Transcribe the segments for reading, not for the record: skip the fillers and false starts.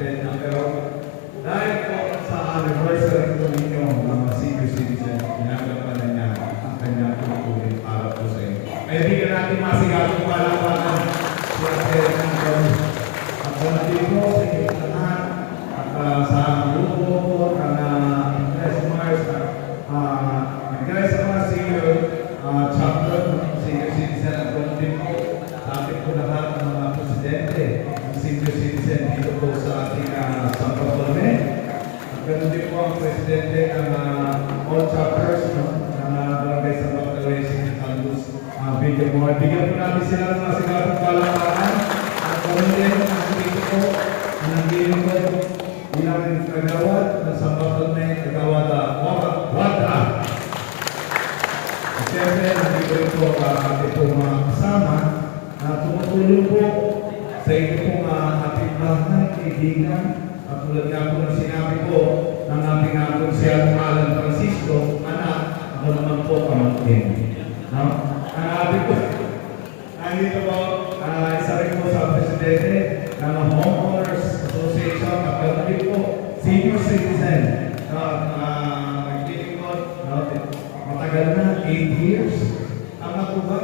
natin. Pero dahil po sa anniversary po ninyo, mga senior citizen, ginagawa niya ang kanyang pagkukulit para po sa inyo. Kaya bigyan natin masigatong palakpakan si Ate Nandon. At natin po sa inyo lahat at sa grupo po ng Christmas guys sa mga senior chapter, senior citizen at din po sa ating po lahat ng mga presidente ng senior citizen dito po sa ating San Bartolome. At ganoon din po ang presidente ng all chapters ng Barangay San Bartolome, St. Carlos, Video More. Bigyan po natin sila ng mga sigatong palakpakan. At ganoon din ang dito po ang giling ko bilang kagawad ng San Bartolome, kagawad Wada. At siyempre, nandito rin po ating po mga kasama na tumutulong po sa inyo pong ating bahay, kaibigan. At tulad nga po na sinabi po ng ating konsyal Alan Francisco, anak, ako naman po pamangkin. No? Ang ating po, nandito po, isa rin po sa presidente ng Homeowners Association at ganoon po, senior citizen. Matagal na, 8 years. Tama po ba?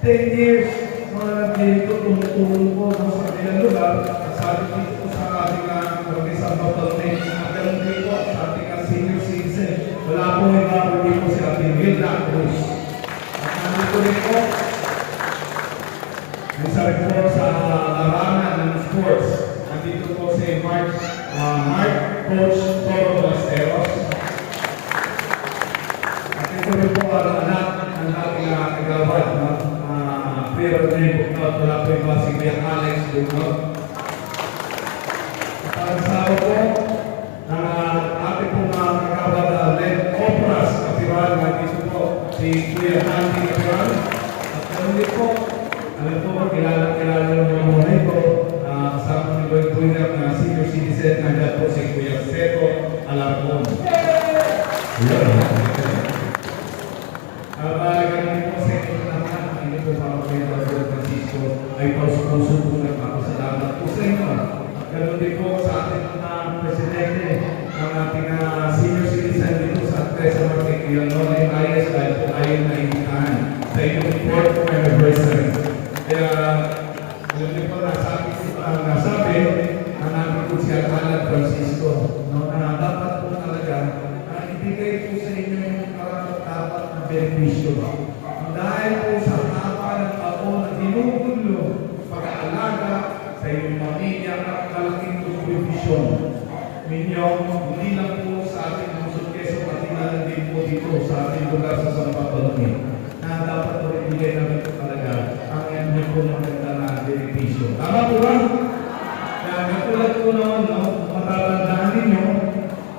10 years. Mga nagdinig ko, tumutulong po sa kanilang lugar. Sabi dito po sa ating Barangay San Bartolome. At ganoon din po sa ating senior citizen. Wala po iba, hindi po si ating Wilda Cruz. At nandito rin po, isa rin po sa larangan ng sports. Nandito po si Mark Coach Toro Ballesteros. Ito rin po ang anak ng ating kagawad, pero rin po wala po yung si Kuya Alex Dugnot. At ang asawa po ng ating po mga kagawad Len Opras Kapiran, dito po si Kuya Andy Kapiran. At ganoon din po, alam po ba, kilala ng mga muna ito, kasama ni Lloyd Buinak na senior citizen, nandiyan po si Kuya Seto Alarcon. Ganun po sa inyo naman, hindi po para kayo ng San Francisco ay pauso-puso po nagpapasalamat po sa inyo. At ganoon din po sa ating mga presidente ng ating senior citizen dito sa Teresa Marquez Villalona IS dahil po kayo nainitahan sa inyong 4th anniversary. Kaya ganoon din po nasabi ang namin po si Alan Francisco na dapat po talaga ibigay po sa inyo yung karapat-dapat na benepisyo. Dahil po sa haba ng taon na ginugulo, pag-aalaga sa inyong pamilya at malaking kontribusyon ninyo, hindi lang po sa ating Luzon, Quezon, pati na lang din po dito sa ating lugar sa San Bartolome, na dapat po ibigay namin po talaga ang inyong po maganda na benepisyo. Tama po ba? Kaya katulad po naman, matatandaan ninyo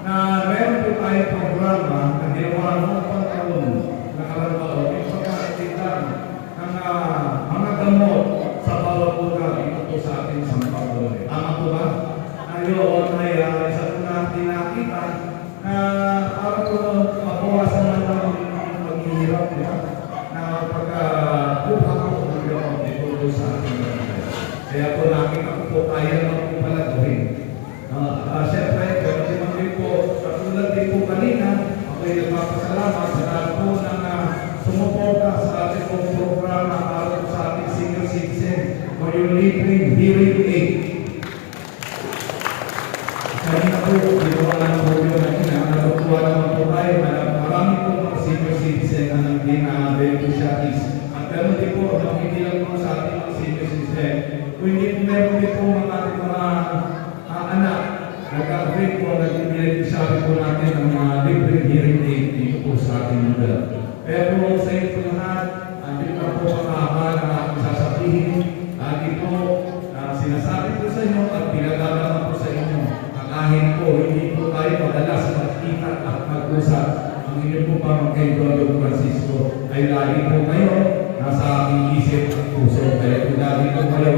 na meron po tayong programa na ginawa ng pagkaroon na karanaon yung pagkakatitan ng mga gamot sa bawat lugar dito po sa ating San Bartolome. Tama po ba? Ngayon ay isa po natin nakita na para po mabawasan lang ng paghihirap na pagkabuha ko ng gamot dito sa ating lugar. Kaya po nakita ko po kaya naman po pala gawin. Siyempre, ganoon din po, katulad din po kanina, ako'y nagpapasalamat sa lahat po ng sumuporta sa ating pong programa para po sa ating senior citizen o yung libreng hearing aid. Kanina po, ginawa lang po yung natutuwa naman po tayo na marami po mga senior citizen na naging beneficiaries. At ganoon din po, hindi lang po sa ating mga senior citizen, kundi meron din po mga ating mga anak, nag-agree po, nag-beneficiary po natin ang mga libreng hearing aid dito po sa ating lugar. Pero sa inyo po lahat, hindi na po makahaba na aking sasabihin. Lagi po, sinasabi po sa inyo at pinagdadama po sa inyo. Kahit po, hindi po tayo madalas magkita at mag-usap. Ang inyo po pamangkin Brother Francisco ay lagi po kayo nasa aking isip at puso. Kaya po lagi po kayo